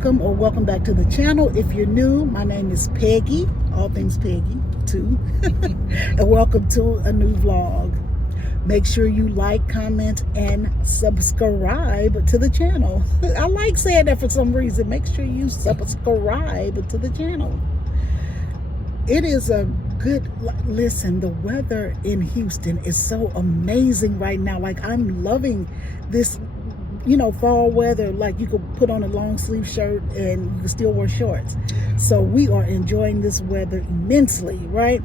welcome or welcome back to the channel. If you're new, my name is Peggy, all things Peggy too, and welcome to a new vlog. Make sure you like, comment, and subscribe to the channel. I like saying that for some reason. Make sure you subscribe to the channel. It is a good, listen, the weather in Houston is so amazing right now. Like, I'm loving this, you know, fall weather. Like, you could put on a long sleeve shirt and you can still wear shorts. So we are enjoying this weather immensely, right?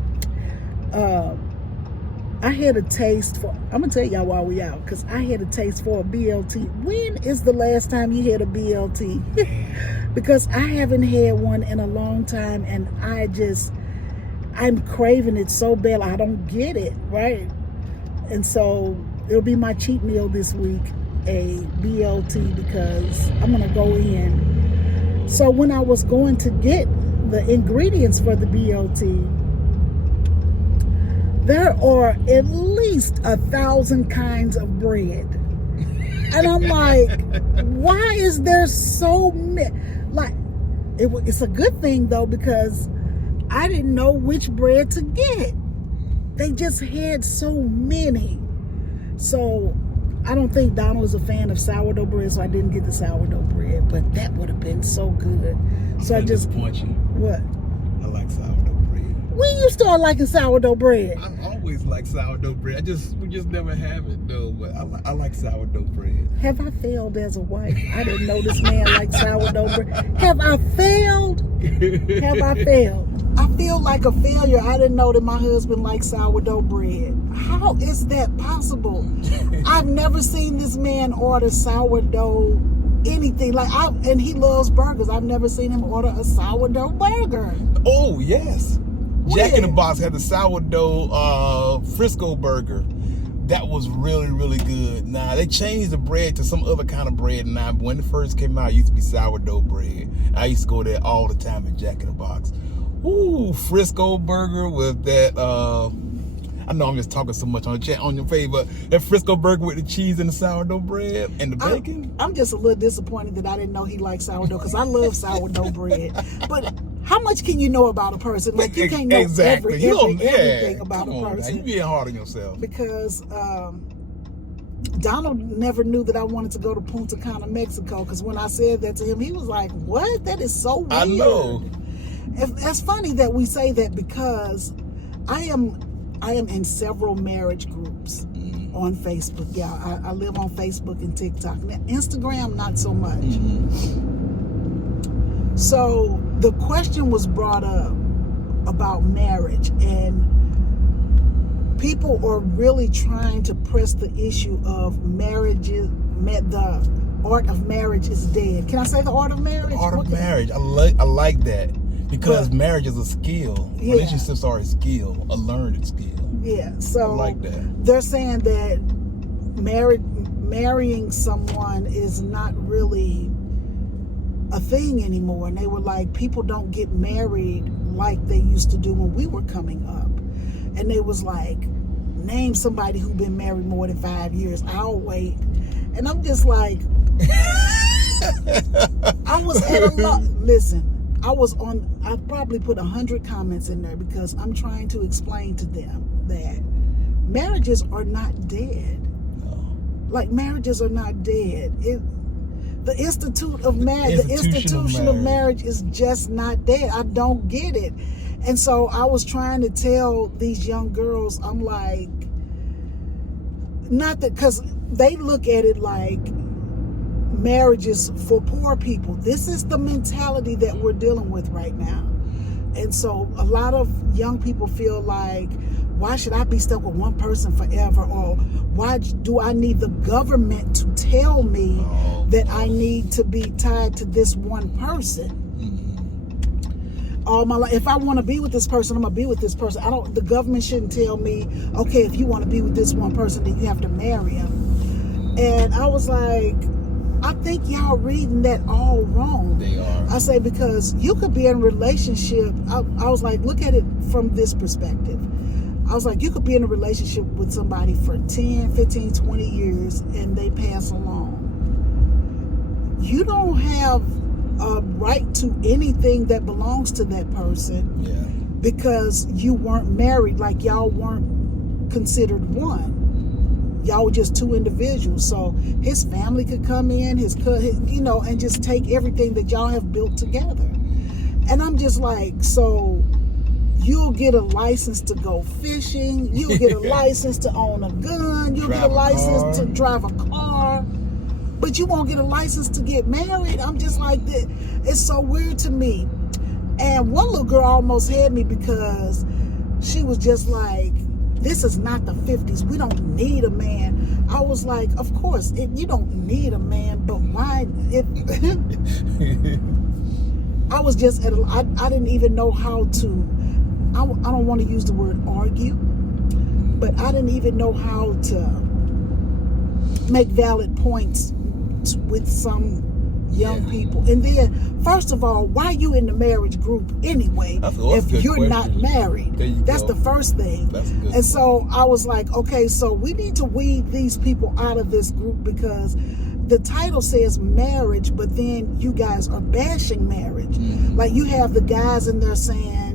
I had a taste for, I'm gonna tell y'all while we out, because I had a taste for a BLT. When is the last time you had a BLT? Because I haven't had one in a long time, and I'm craving it so bad. I don't get it, right? And so it'll be my cheat meal this week, a BLT, because I'm gonna go in. So when I was going to get the ingredients for the BLT, there are at least 1,000 kinds of bread. And I'm like, why is there so many? Like, it's a good thing though, because I didn't know which bread to get. They just had so many. So I don't think Donald is a fan of sourdough bread, so I didn't get the sourdough bread, but that would have been so good. So I just, what? I like sourdough bread. When you start liking sourdough bread? I've always liked sourdough bread. We just never have it though, but I like sourdough bread. Have I failed as a wife? I didn't know this man liked sourdough bread. Have I failed? Have I failed? I feel like a failure. I didn't know that my husband likes sourdough bread. How is that possible? I've never seen this man order sourdough anything. And he loves burgers. I've never seen him order a sourdough burger. Oh, yes. When? Jack in the Box had the sourdough Frisco burger. That was really, really good. Now, they changed the bread to some other kind of bread now. But when it first came out, it used to be sourdough bread. I used to go there all the time at Jack in the Box. Ooh, Frisco burger with that, I know I'm just talking so much on your face, but that Frisco burger with the cheese and the sourdough bread and the bacon. I'm just a little disappointed that I didn't know he liked sourdough, because I love sourdough bread. But how much can you know about a person? Like, you can't know everything about a person. You being hard on yourself. Because Donald never knew that I wanted to go to Punta Cana, Mexico, because when I said that to him, he was like, what? That is so weird. I know. It's funny that we say that, because I am in several marriage groups on Facebook. Yeah, I live on Facebook and TikTok. Now, Instagram, not so much. So the question was brought up about marriage, and people are really trying to press the issue of marriages. The art of marriage is dead. Can I say the art of marriage? The art of marriage. I like that. Because marriage is a skill. Yeah. Relationships are a skill, a learned skill. Yeah, so I like that. They're saying that marrying someone is not really a thing anymore. And they were like, people don't get married like they used to do when we were coming up. And they was like, name somebody who's been married more than 5 years. I'll wait. And I'm just like, I was at a lot. Listen. I probably put 100 comments in there, because I'm trying to explain to them that marriages are not dead. No. Like, marriages are not dead. The institution of marriage is just not dead. I don't get it. And so I was trying to tell these young girls, I'm like, not that, because they look at it like marriages for poor people. This is the mentality that we're dealing with right now. And so a lot of young people feel like, why should I be stuck with one person forever? Or why do I need the government to tell me that I need to be tied to this one person? All my life, if I want to be with this person, I'm gonna be with this person. The government shouldn't tell me, okay, if you want to be with this one person, then you have to marry him. And I was like, I think y'all reading that all wrong. They are. I say, because you could be in a relationship. I was like, look at it from this perspective. I was like, you could be in a relationship with somebody for 10, 15, 20 years and they pass along. You don't have right to anything that belongs to that person. Yeah. Because you weren't married, like y'all weren't considered one. Y'all were just two individuals. So his family could come in, his you know, and just take everything that y'all have built together. And I'm just like, so you'll get a license to go fishing, you'll get a license to own a gun, you'll get a license to drive a car, but you won't get a license to get married. I'm just like, it's so weird to me. And one little girl almost had me because she was just like, this is not the 50s. We don't need a man. I was like, of course, you don't need a man, but why? I was just, I didn't even know how to, I don't want to use the word argue, but I didn't even know how to make valid points with some young people. And then, first of all, why are you in the marriage group anyway if you're not married? That's the first thing. And so I was like, okay, so we need to weed these people out of this group, because the title says marriage, but then you guys are bashing marriage. Like, you have the guys in there saying,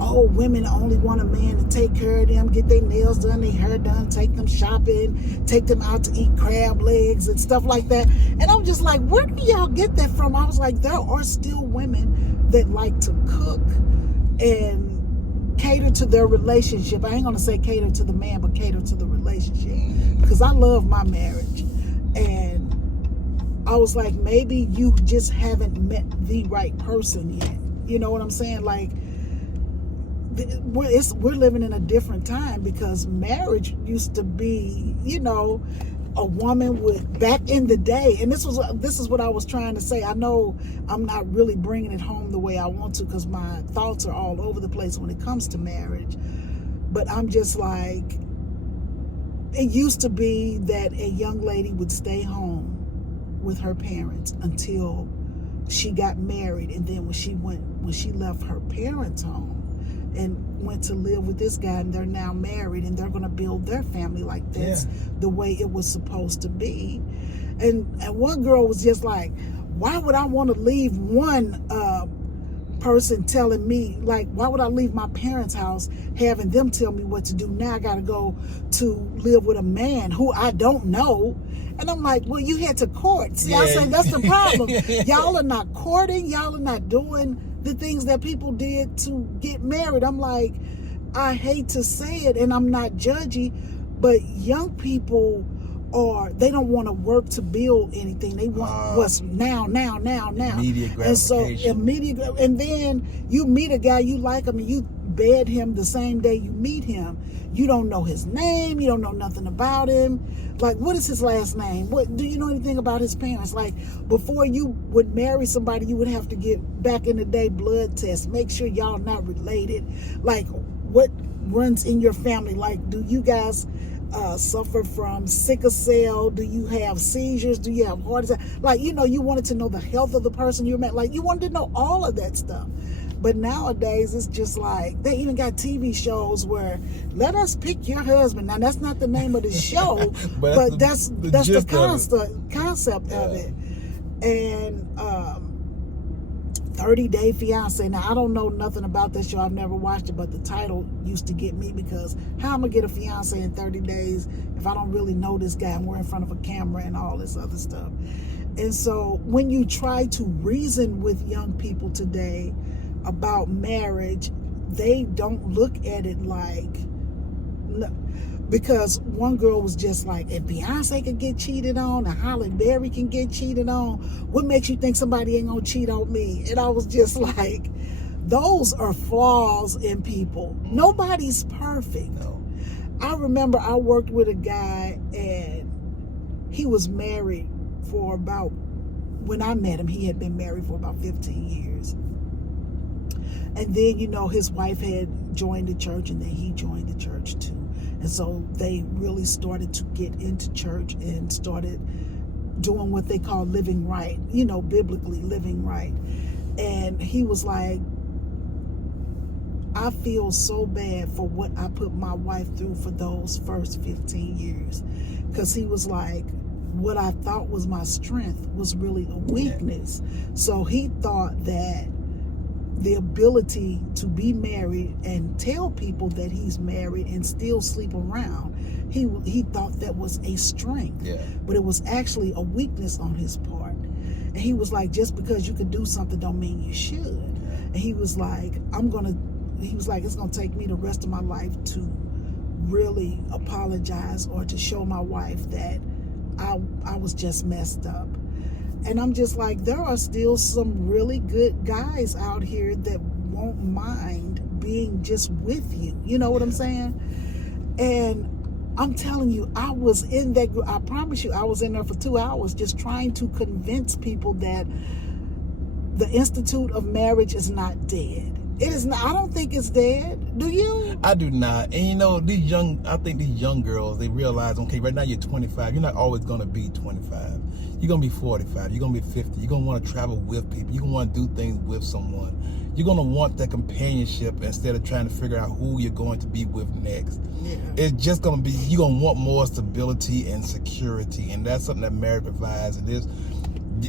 oh, women only want a man to take care of them, get their nails done, their hair done, take them shopping, take them out to eat crab legs and stuff like that. And I'm just like, where do y'all get that from? I was like, there are still women that like to cook and cater to their relationship. I ain't gonna say cater to the man, but cater to the relationship, because I love my marriage. And I was like, maybe you just haven't met the right person yet. You know what I'm saying? Like, we're living in a different time, because marriage used to be, you know, a woman would, back in the day, and this is what I was trying to say. I know I'm not really bringing it home the way I want to, because my thoughts are all over the place when it comes to marriage. But I'm just like, it used to be that a young lady would stay home with her parents until she got married, and then when she left her parents' home and went to live with this guy, and they're now married, and they're going to build their family, like that's the way it was supposed to be. And one girl was just like, why would I want to leave one person telling me, like, why would I leave my parents' house having them tell me what to do? Now I got to go to live with a man who I don't know. And I'm like, well, you had to court. See, I said, that's the problem. Y'all are not courting. Y'all are not doing the things that people did to get married. I'm like, I hate to say it, and I'm not judgy, but young people they don't want to work to build anything. They want what's now. Immediate gratification. And so and then you meet a guy, you like him, and you bed him the same day you meet him. You don't know his name. You don't know nothing about him. Like, what is his last name? What do you know anything about his parents? Like, before you would marry somebody, you would have to get, back in the day, blood tests. Make sure y'all not related. Like, what runs in your family? Like, do you guys suffer from sickle cell? Do you have seizures? Do you have heart attack? Like, you know, you wanted to know the health of the person you met. Like, you wanted to know all of that stuff. But nowadays, it's just like, they even got TV shows where, let us pick your husband. Now, that's not the name of the show, but that's the concept of it. And 30-Day Fiance. Now, I don't know nothing about this show. I've never watched it, but the title used to get me, because how am I going to get a fiance in 30 days if I don't really know this guy and we're in front of a camera and all this other stuff? And so when you try to reason with young people today about marriage, they don't look at it like, because one girl was just like, if Beyonce can get cheated on and Halle Berry can get cheated on, what makes you think somebody ain't gonna cheat on me? And I was just like, those are flaws in people. Nobody's perfect. No. I remember I worked with a guy, and he was married for about, when I met him, he had been married for about 15 years. And then, you know, his wife had joined the church, and then he joined the church too. And so they really started to get into church and started doing what they call living right, you know, biblically living right. And he was like, I feel so bad for what I put my wife through for those first 15 years. Because he was like, what I thought was my strength was really a weakness. So he thought that the ability to be married and tell people that he's married and still sleep around, he thought that was a strength. Yeah. But it was actually a weakness on his part. And he was like, just because you can do something don't mean you should. And he was like, it's gonna take me the rest of my life to really apologize or to show my wife that I was just messed up. And I'm just like, there are still some really good guys out here that won't mind being just with you. You know what I'm saying? And I'm telling you, I was in that group. I promise you, I was in there for 2 hours just trying to convince people that the institute of marriage is not dead. It is not. I don't think it's dead. Do you? I do not. And you know, I think these young girls, they realize, okay, right now you're 25. You're not always going to be 25. You're going to be 45. You're going to be 50. You're going to want to travel with people. You're going to want to do things with someone. You're going to want that companionship instead of trying to figure out who you're going to be with next. Yeah. It's just going to be, you're going to want more stability and security. And that's something that marriage provides. And this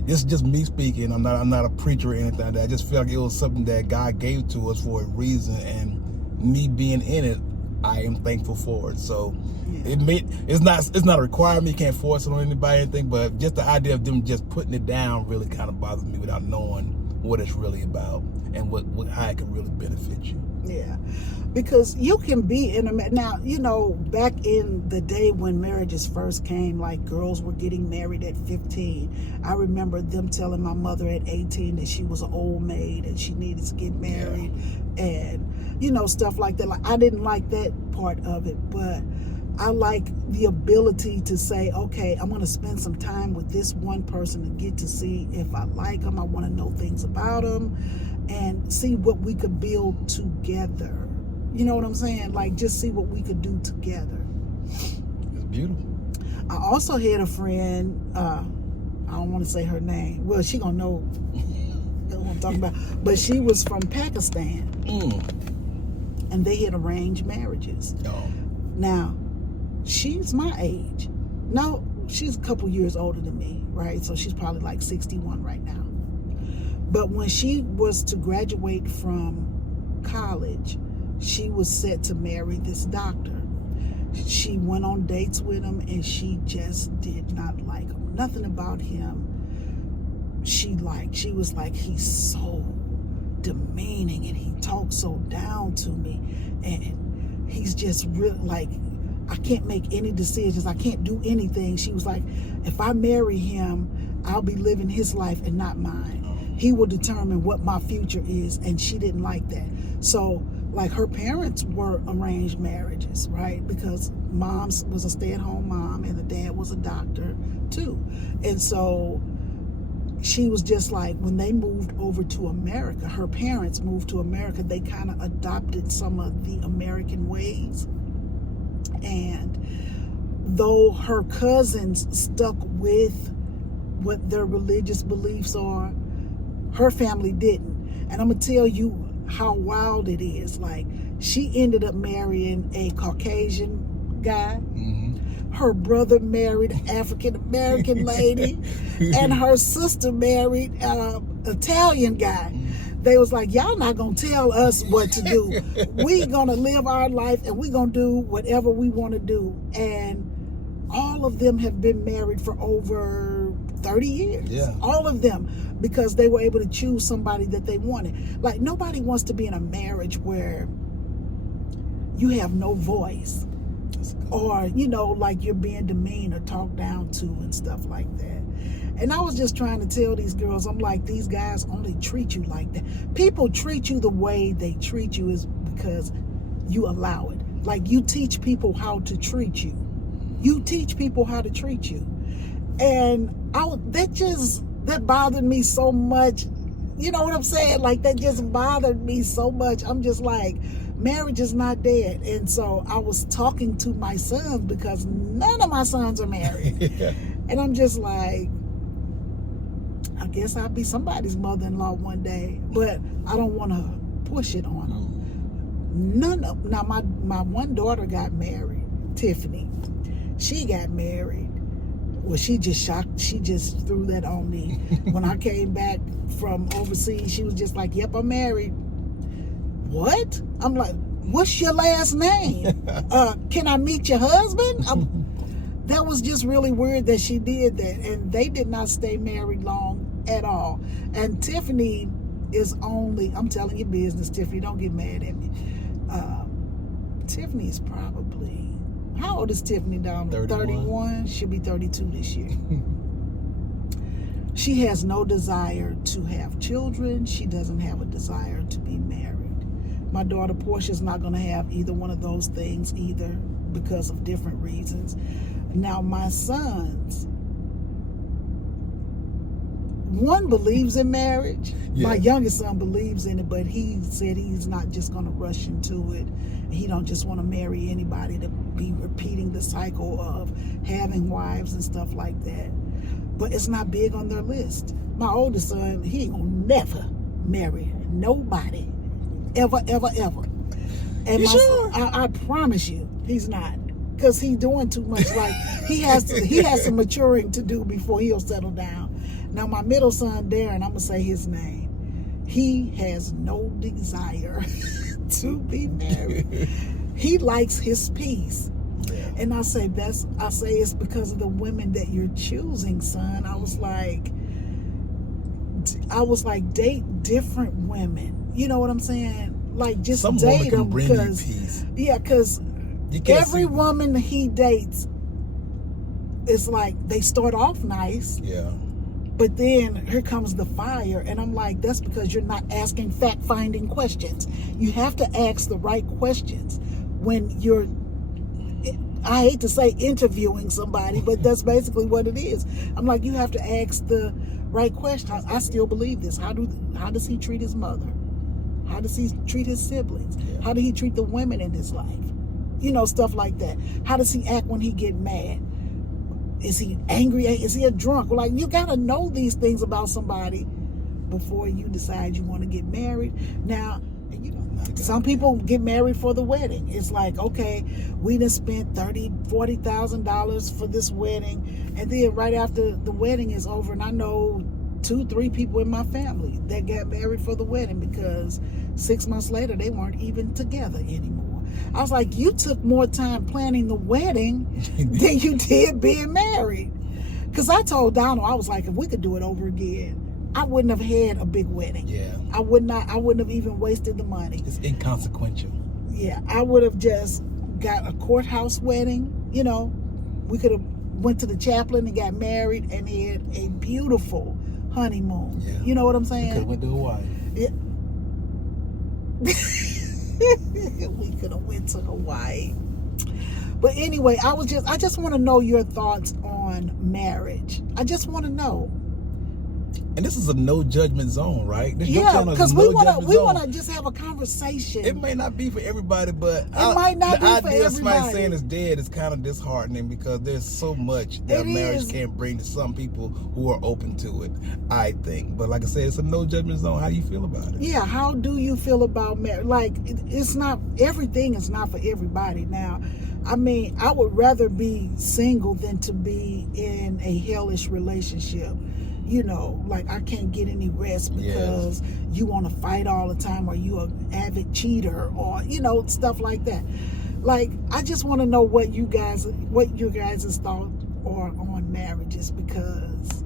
is just me speaking. I'm not a preacher or anything like that. I just feel like it was something that God gave to us for a reason, and me being in it, I am thankful for it. So it's not a requirement. You can't force it on anybody or anything, but just the idea of them just putting it down really kind of bothers me without knowing what it's really about and how it can really benefit you. Yeah, because you can be in a now, you know, back in the day when marriages first came, like girls were getting married at 15. I remember them telling my mother at 18 that she was an old maid and she needed to get married, and you know, stuff like that. Like, I didn't like that part of it, but I like the ability to say, okay, I'm going to spend some time with this one person and get to see if I like them. I want to know things about them and see what we could build together. You know what I'm saying? Like, just see what we could do together. It's beautiful. I also had a friend, I don't want to say her name. Well, she going to know what I'm talking about. But she was from Pakistan. And they had arranged marriages. Oh. Now, she's my age. No, she's a couple years older than me, right? So she's probably like 61 right now. But when she was to graduate from college, she was set to marry this doctor. She went on dates with him and she just did not like him. Nothing about him she was like, he's so demeaning and he talks so down to me, and he's just really like, I can't make any decisions, I can't do anything. She was like, if I marry him, I'll be living his life and not mine. He will determine what my future is, and she didn't like that. So like, her parents were arranged marriages, right? Because mom was a stay-at-home mom and the dad was a doctor too. And so she was just like, when they moved over to America, her parents moved to America, they kind of adopted some of the American ways. And though her cousins stuck with what their religious beliefs are, her family didn't. And I'm gonna tell you how wild it is. Like, she ended up marrying a Caucasian guy. Mm-hmm. Her brother married an African American lady, and her sister married an Italian guy. They was like, y'all not gonna tell us what to do. We gonna live our life and we gonna do whatever we want to do. And all of them have been married for over 30 years. Yeah. All of them, because they were able to choose somebody that they wanted. Like, nobody wants to be in a marriage where you have no voice, or, you know, like you're being demeaned or talked down to and stuff like that. And I was just trying to tell these girls, I'm like, these guys only treat you like that. People treat you the way they treat you is because you allow it. Like, you teach people how to treat you. You teach people how to treat you. And that bothered me so much. You know what I'm saying? Like, that just bothered me so much. I'm just like, marriage is not dead. And so I was talking to my sons, because none of my sons are married. Yeah. And I'm just like, I guess I'll be somebody's mother-in-law one day, but I don't want to push it on them. Now my one daughter got married, Tiffany. She got married Well, she just shocked. She just threw that on me. When I came back from overseas, she was just like, "Yep, I'm married." What? I'm like, "What's your last name? Can I meet your husband?" That was just really weird that she did that. And they did not stay married long at all. And Tiffany is only, I'm telling you business, Tiffany, don't get mad at me. Tiffany is probably, how old is Tiffany down? 31. She'll be 32 this year. She has no desire to have children. She doesn't have a desire to be married. My daughter Portia's not going to have either one of those things either, because of different reasons. Now my sons, one believes in marriage. Yeah. My youngest son believes in it, but he said he's not just going to rush into it. He don't just want to marry anybody to be repeating the cycle of having wives and stuff like that. But it's not big on their list. My oldest son, he ain't gonna never marry nobody, ever, ever, ever. And you sure? I promise you, he's not. Because he's doing too much. Like he has some maturing to do before he'll settle down. Now my middle son Darren, I'm gonna say his name. He has no desire to be married. He likes his peace. Yeah. And I say it's because of the women that you're choosing, son. I was like, date different women. You know what I'm saying? Like just some date them because peace. Yeah, because every woman he dates is like they start off nice. Yeah. But then here comes the fire, and I'm like, that's because you're not asking fact-finding questions. You have to ask the right questions when you're, I hate to say interviewing somebody, but that's basically what it is. I'm like, you have to ask the right questions. I still believe this. How does he treat his mother? How does he treat his siblings? Yeah. How does he treat the women in his life? You know, stuff like that. How does he act when he get mad? Is he angry? Is he a drunk? Like, you got to know these things about somebody before you decide you want to get married. Now, some people get married for the wedding. It's like, okay, we done spent $30,000, $40,000 for this wedding. And then right after the wedding is over, and I know 2-3 people in my family that got married for the wedding because 6 months later, they weren't even together anymore. I was like, you took more time planning the wedding than you did being married. Because I told Donald, I was like, if we could do it over again, I wouldn't have had a big wedding. Yeah. I wouldn't have even wasted the money. It's inconsequential. Yeah. I would have just got a courthouse wedding. You know, we could have went to the chaplain and got married and had a beautiful honeymoon. Yeah. You know what I'm saying? We could have went to Hawaii. Yeah. We could have went to Hawaii. But anyway, I just want to know your thoughts on marriage. I just want to know. And this is a no judgment zone, right? Yeah, because we want to just have a conversation. It may not be for everybody, but it might not be for everybody. The idea of somebody saying it's dead is kind of disheartening because there's so much that marriage can bring to some people who are open to it, I think. But like I said, it's a no judgment zone. How do you feel about it? Yeah, how do you feel about marriage? Like, it's not, everything is not for everybody. Now, I mean, I would rather be single than to be in a hellish relationship. You know, like I can't get any rest because you want to fight all the time, or you an avid cheater, or, you know, stuff like that. Like, I just want to know what your guys' thoughts are on marriages, because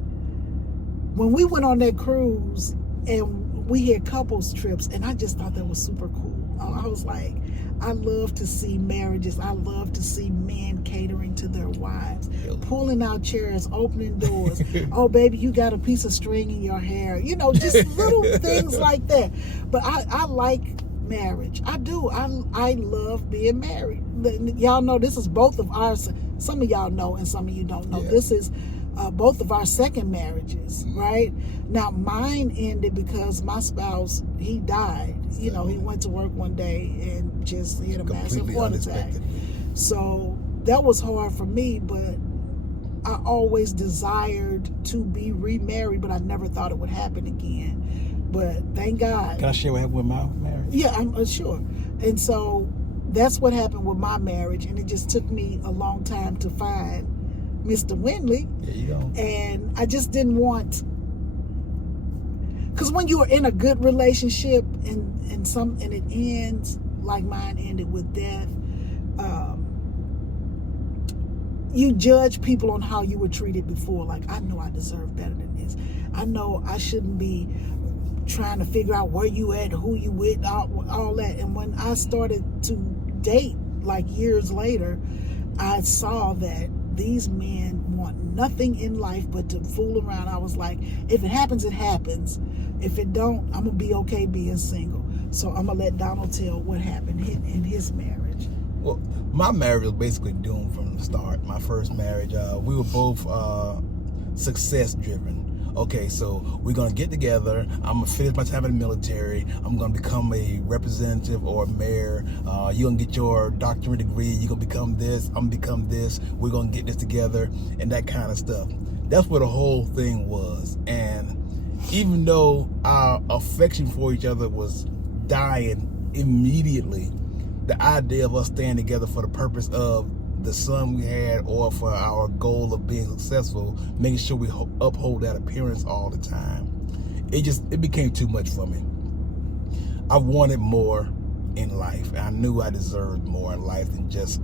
when we went on that cruise and we had couples trips, and I just thought that was super cool. I was like, I love to see marriages. I love to see men catering to their wives, pulling out chairs, opening doors. Oh, baby, you got a piece of string in your hair. You know, just little things like that. But I like marriage. I do. I love being married. Y'all know this is both of ours. Some of y'all know and some of you don't know. Yeah. This is both of our second marriages, right? Now, mine ended because my spouse, he died. You know, he went to work one day and just hit a massive heart attack. So that was hard for me, but I always desired to be remarried, but I never thought it would happen again. But thank God. Can I share what happened with my marriage? Yeah, I'm sure. And so that's what happened with my marriage, and it just took me a long time to find Mr. Winley. There you go. And I just didn't want, because when you are in a good relationship and it ends like mine ended with death, you judge people on how you were treated before. Like, I know I deserve better than this. I know I shouldn't be trying to figure out where you at, who you with, all that. And when I started to date, like years later, I saw that these men want nothing in life but to fool around. I was like, if it happens, it happens. If it don't, I'm gonna be okay being single. So I'm gonna let Donald tell what happened in his marriage. Well, my marriage was basically doomed from the start. My first marriage, we were both success driven. Okay, so we're gonna get together. I'm gonna finish my time in the military. I'm gonna become a representative or a mayor. You're gonna get your doctorate degree. You're gonna become this. I'm gonna become this. We're gonna get this together and that kind of stuff. That's what the whole thing was. And even though our affection for each other was dying immediately, the idea of us staying together for the purpose of the son we had, or for our goal of being successful, making sure we uphold that appearance all the time, it became too much for me. I wanted more in life, and I knew I deserved more in life than just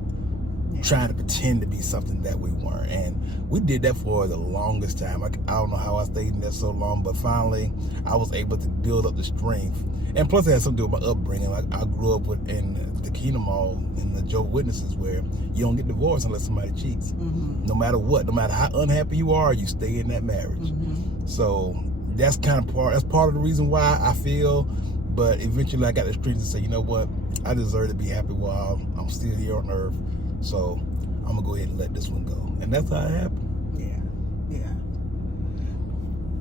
trying to pretend to be something that we weren't. And we did that for the longest time. I don't know how I stayed in there so long, but finally I was able to build up the strength. And plus it had something to do with my upbringing. Like, I grew up in the Kingdom Hall in the Jehovah's Witnesses, where you don't get divorced unless somebody cheats. No matter what, no matter how unhappy you are, you stay in that marriage. So that's part of the reason why I feel. But eventually I got the strength to say, you know what, I deserve to be happy while I'm still here on earth. So I'm gonna go ahead and let this one go. And that's how it happened. Yeah.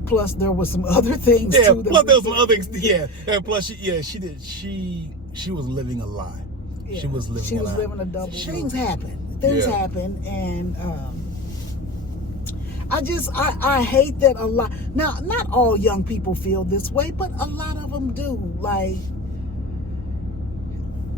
Plus there was some other things too. Plus there was some other things. Yeah. And plus she was living a lie. Yeah. She was living a double. Things happen. And I hate that a lot. Now, not all young people feel this way, but a lot of them do. Like,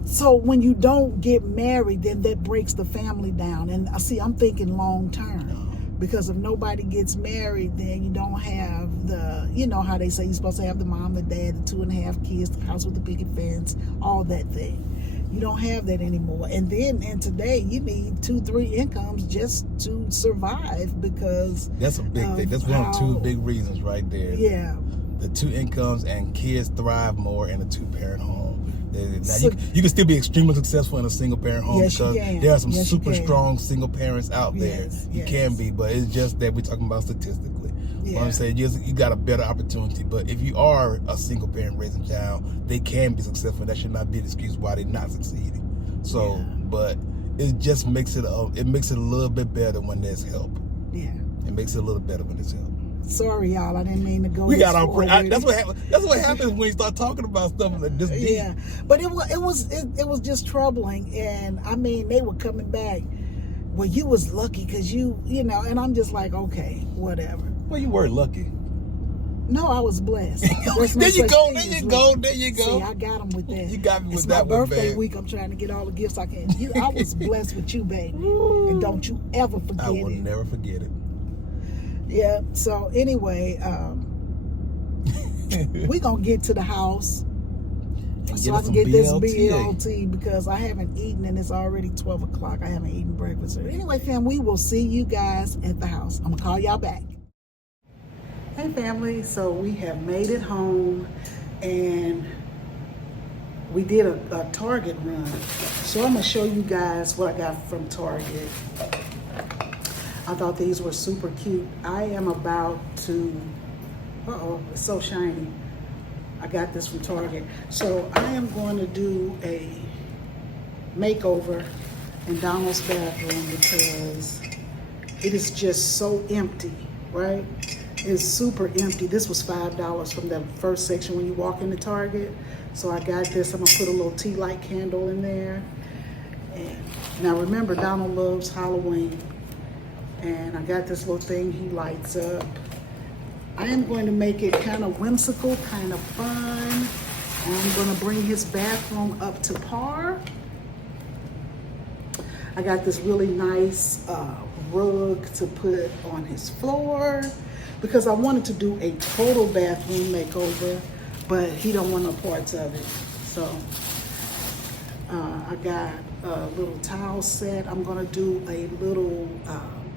so when you don't get married, then that breaks the family down. And I'm thinking long term. Because if nobody gets married, then you don't have the, you know how they say you're supposed to have the mom, the dad, the 2.5 kids, the house with the picket fence, all that thing. You don't have that anymore. And today you need 2-3 incomes just to survive, because that's a big thing. That's one of 2 big reasons right there. Yeah. The 2 incomes, and kids thrive more in a 2-parent home. Now, you can still be extremely successful in a single-parent home, because there are some super strong single parents out there. You can be, but it's just that we're talking about statistically. What I'm saying, you got a better opportunity. But if you are a single parent raising a child, they can be successful. That should not be an excuse why they're not succeeding. So, but it just makes it a little bit better when there's help. Yeah, it makes it a little better when there's help. Sorry, y'all. I didn't mean to go. We got our. That's what happens when you start talking about stuff like this deep. Yeah, but it was just troubling, and I mean, they were coming back. Well, you was lucky because you know, and I'm just like, okay, whatever. Well, you were lucky. No, I was blessed. There you go. See, I got them with that. You got me with it's that my one, birthday babe. week. I'm trying to get all the gifts I can. I was blessed with you, baby, and don't you ever forget it. I will never forget it. Yeah, so anyway, we're going to get to the house so I can get this BLT, because I haven't eaten, and it's already 12 o'clock. I haven't eaten breakfast. So anyway, fam, we will see you guys at the house. I'm going to call y'all back. Hey, family, so we have made it home, and we did a Target run. So I'm going to show you guys what I got from Target. I thought these were super cute. I am about to, it's so shiny. I got this from Target. So I am going to do a makeover in Donald's bathroom, because it is just so empty, right? It's super empty. This was $5 from the first section when you walk into Target. So I got this. I'm gonna put a little tea light candle in there. And now remember, Donald loves Halloween. And I got this little thing he lights up. I am going to make it kind of whimsical, kind of fun. And I'm going to bring his bathroom up to par. I got this really nice rug to put on his floor because I wanted to do a total bathroom makeover, but he don't want no parts of it. So I got a little towel set. I'm gonna do a little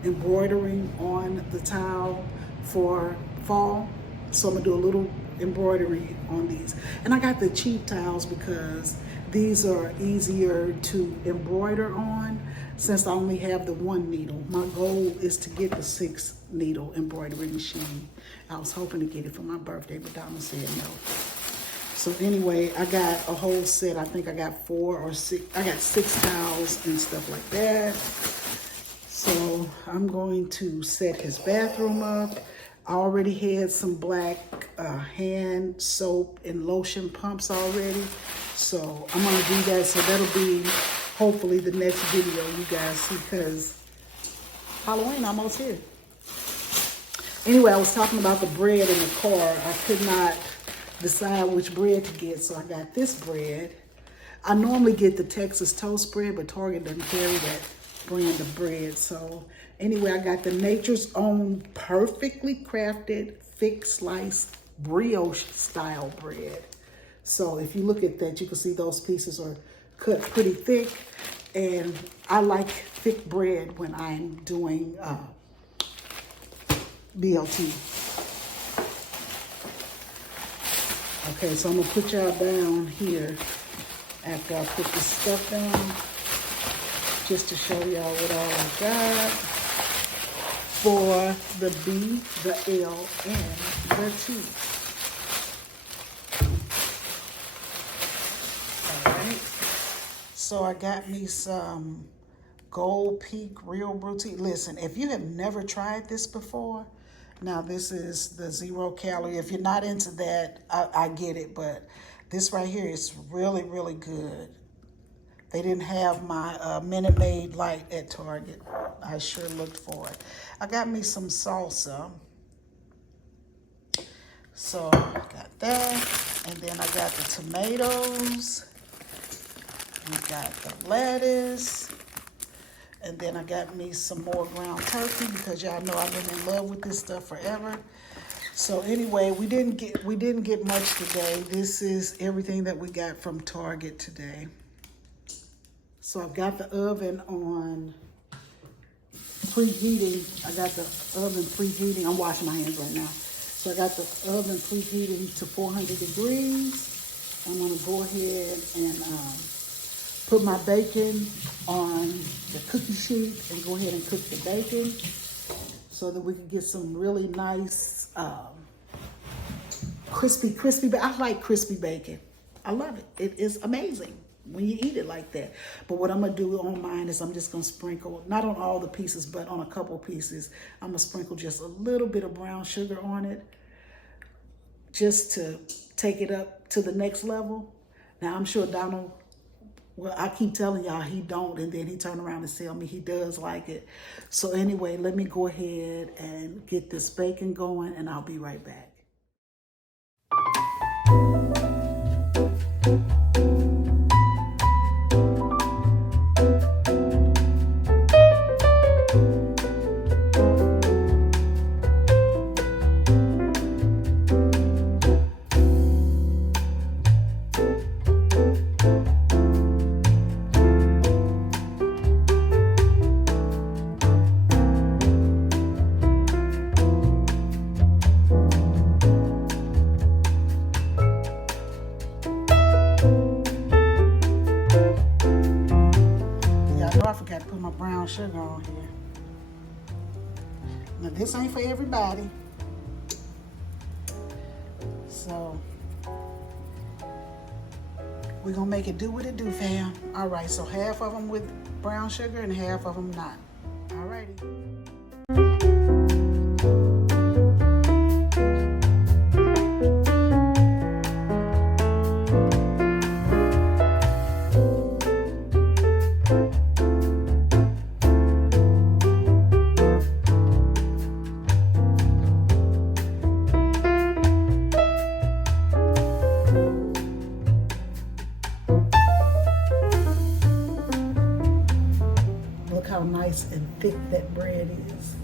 embroidering on the towel for fall. So I'm gonna do a little embroidery on these. And I got the cheap towels because these are easier to embroider on since I only have the 1 needle. My goal is to get the 6 needle embroidery machine. I was hoping to get it for my birthday, but Donna said no. So anyway, I got a whole set. I think I got 4 or 6. I got 6 towels and stuff like that. So I'm going to set his bathroom up. I already had some black hand soap and lotion pumps already. So I'm gonna do that. So that'll be hopefully the next video you guys see, because Halloween almost here. Anyway, I was talking about the bread in the car. I could not decide which bread to get, so I got this bread. I normally get the Texas toast bread, but Target doesn't carry that brand of bread. So anyway, I got the Nature's Own perfectly crafted thick slice brioche style bread. So if you look at that, you can see those pieces are cut pretty thick, and I like thick bread when I'm doing BLT. Okay, so I'm gonna put y'all down here after I put this stuff down, just to show y'all what all I got for the B, the L, and the T. All right, so I got me some Gold Peak Real Brew Tea. Listen, if you have never tried this before, now this is the 0 calorie. If you're not into that, I get it, but this right here is really, really good. They didn't have my Minute Maid Light at Target. I sure looked for it. I got me some salsa. So I got that. And then I got the tomatoes. We got the lettuce. And then I got me some more ground turkey because y'all know I've been in love with this stuff forever. So anyway, we didn't get much today. This is everything that we got from Target today. So I've got the oven on preheating. I got the oven preheating. I'm washing my hands right now. So I got the oven preheating to 400 degrees. I'm gonna go ahead and put my bacon on the cookie sheet and go ahead and cook the bacon so that we can get some really nice crispy. I like crispy bacon. I love it. It is amazing when you eat it like that. But what I'm gonna do on mine is I'm just gonna sprinkle, not on all the pieces, but on a couple pieces, I'm gonna sprinkle just a little bit of brown sugar on it just to take it up to the next level. Now I'm sure Donald, well, I keep telling y'all he don't, and then he turn around and tell me he does like it. So anyway, let me go ahead and get this bacon going, and I'll be right back. I forgot to put my brown sugar on here. Now this ain't for everybody. So we're gonna make it do what it do, fam. All right, so half of them with brown sugar and half of them not. All righty. how nice and thick that bread is.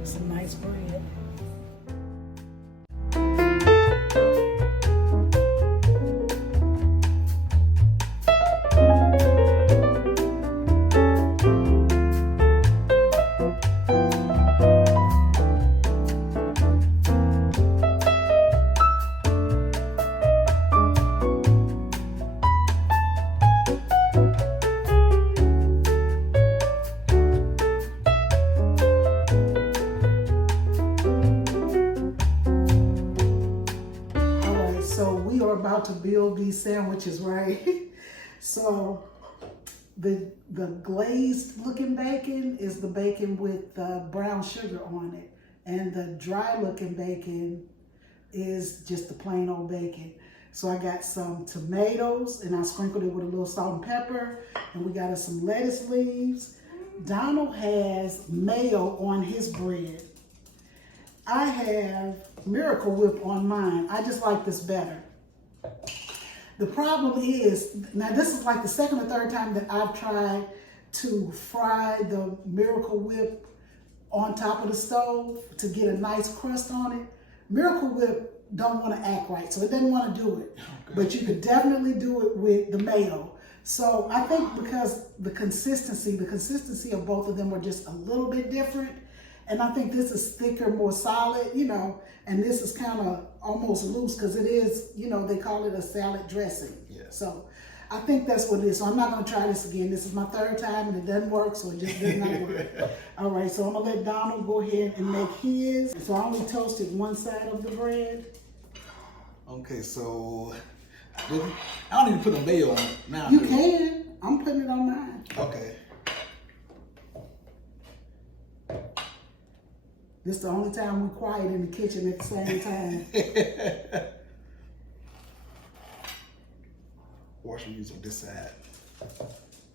It's a nice bread. So we are about to build these sandwiches, right? So the glazed looking bacon is the bacon with brown sugar on it. And the dry looking bacon is just the plain old bacon. So I got some tomatoes and I sprinkled it with a little salt and pepper. And we got us some lettuce leaves. Donald has mayo on his bread. I have Miracle Whip on mine. I just like this better. The problem is, now this is like the second or third time that I've tried to fry the Miracle Whip on top of the stove to get a nice crust on it. Miracle Whip don't want to act right, so it doesn't want to do it. Okay. But you could definitely do it with the mayo. So I think because the consistency of both of them are just a little bit different. And I think this is thicker, more solid, you know, and this is kind of almost loose because it is, you know, they call it a salad dressing. Yeah. So I think that's what it is. So I'm not going to try this again. This is my third time and it doesn't work, so it just does not work. All right, so I'm going to let Donald go ahead and make his. So I only toasted one side of the bread. Okay, so I don't even put the mayo on it now. You can. I'm putting it on mine. Okay. This is the only time we're quiet in the kitchen at the same time. Or I should use on this side.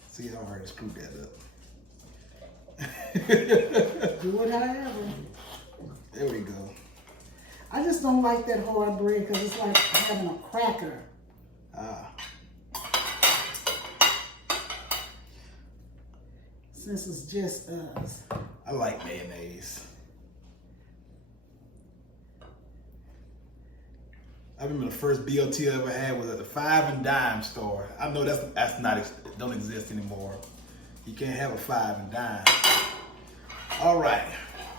See, I already screwed that up. Do it however. There we go. I just don't like that hard bread because it's like having a cracker. Since it's just us. I like mayonnaise. I remember the first BLT I ever had was at the 5 and dime store. I know that's not don't exist anymore. You can't have a 5 and dime. All right.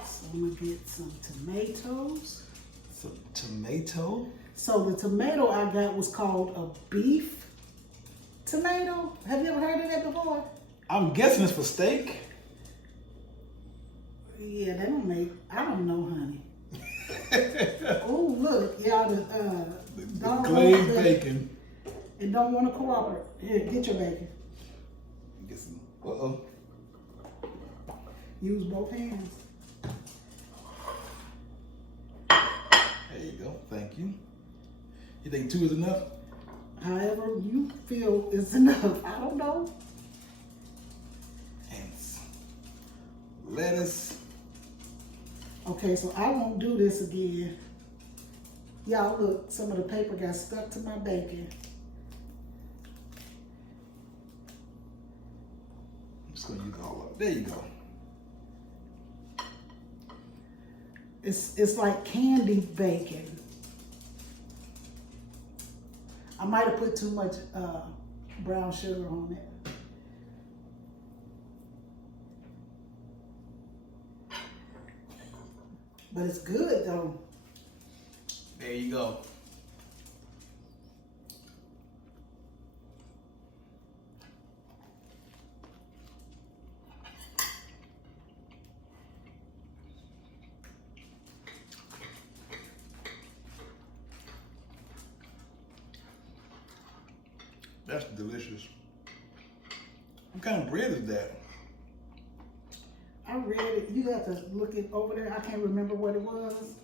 So I'm gonna get some tomatoes. Some tomato. So the tomato I got was called a beef tomato. Have you ever heard of that before? I'm guessing it's for steak. Yeah, they don't make. I don't know, honey. Oh, look, y'all, the glazed bacon. And don't want to cooperate. Here, get your bacon. Get some. Uh-oh. Use both hands. There you go. Thank you. You think 2 is enough? However you feel is enough. I don't know. And lettuce. Okay, so I won't do this again. Y'all look, some of the paper got stuck to my bacon. I'm just gonna use all of it. There you go. It's like candied bacon. I might have put too much brown sugar on it. But it's good though. There you go. That's delicious. What kind of bread is that? I read it. You have to look it over there. I can't remember what it was.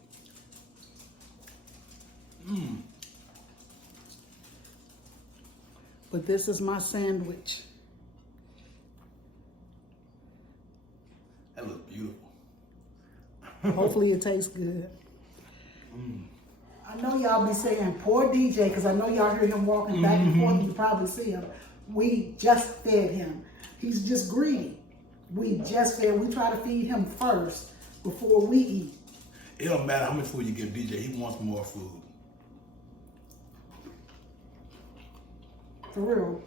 But this is my sandwich. That looks beautiful. Hopefully it tastes good. I know y'all be saying, poor DJ, because I know y'all hear him walking back and forth and you probably see him. We just fed him. He's just greedy. We just fed. We try to feed him first before we eat. It don't matter how much food you give DJ. He wants more food. For real.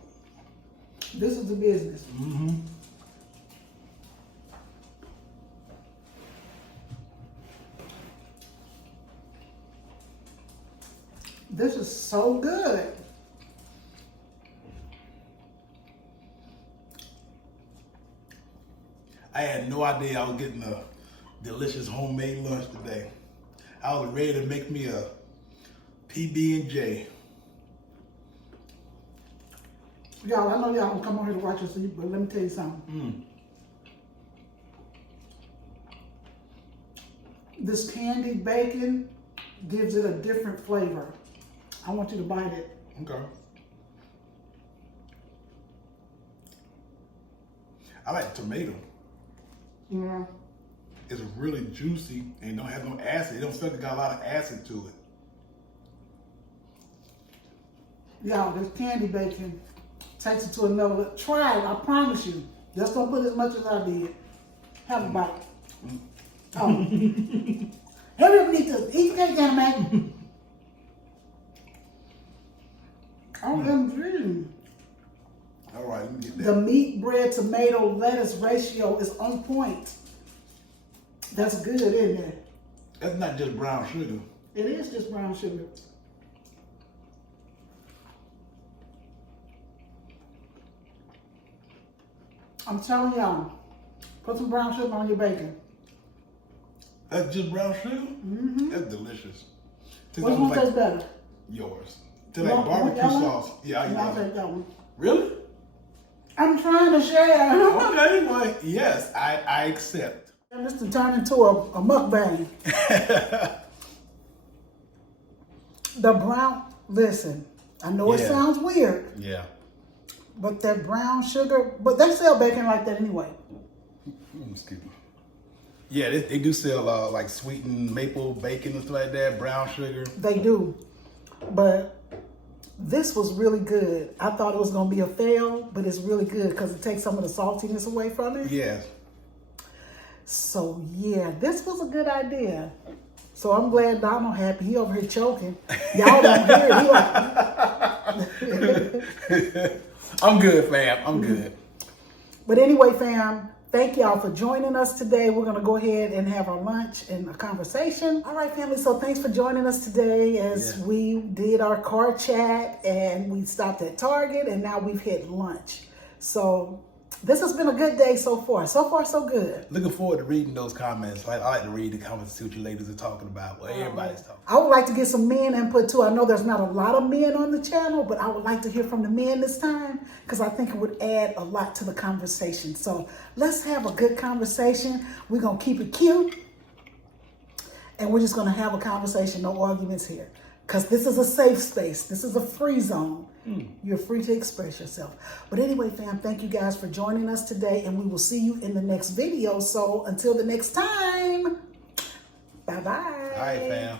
This is the business. Mm-hmm. This is so good. I had no idea I was getting a delicious homemade lunch today. I was ready to make me a PB&J. Y'all, I know y'all don't come on here to watch us eat, but let me tell you something. This candied bacon gives it a different flavor. I want you to bite it. Okay. I like the tomato. Yeah. It's really juicy and don't have no acid. It don't feel like it got a lot of acid to it. Y'all, this candy bacon takes it to another level. Try it, I promise you. Just don't put as much as I did. Have a bite. Oh. Hurry up, need to eat cake, man. OMG. All right, let me get that. The meat, bread, tomato, lettuce ratio is on point. That's good, isn't it? That's not just brown sugar. It is just brown sugar. I'm telling y'all, put some brown sugar on your bacon. That's just brown sugar? Mm-hmm. That's delicious. Tastes Which one almost tastes better? yours. Tastes like barbecue sauce. Yeah, I'll take that one. Really? I'm trying to share. Okay, well, yes, I accept. And this to turn into a mukbang. The brown, listen, I know it Yeah. sounds weird, Yeah. but that brown sugar, but they sell bacon like that anyway. Excuse me. Yeah, they do sell like sweetened maple bacon and stuff like that, brown sugar. They do, but this was really good. I thought it was going to be a fail, but it's really good because it takes some of the saltiness away from it. Yes. So yeah, this was a good idea. So I'm glad Donald happy. He over here choking. Y'all don't hear it. He like... I'm good, fam. I'm good. But anyway, fam, thank y'all for joining us today. We're going to go ahead and have our lunch and a conversation. All right, family. So thanks for joining us today as we did our car chat and we stopped at Target and now we've hit lunch. So this has been a good day so far. So far, so good. Looking forward to reading those comments. I like to read the comments and see what you ladies are talking about. What everybody's talking about. I would like to get some men input too. I know there's not a lot of men on the channel, but I would like to hear from the men this time because I think it would add a lot to the conversation. So let's have a good conversation. We're going to keep it cute. And we're just going to have a conversation. No arguments here. Because this is a safe space. This is a free zone. You're free to express yourself. But anyway, fam, thank you guys for joining us today. And we will see you in the next video. So until the next time, bye-bye. All right, fam.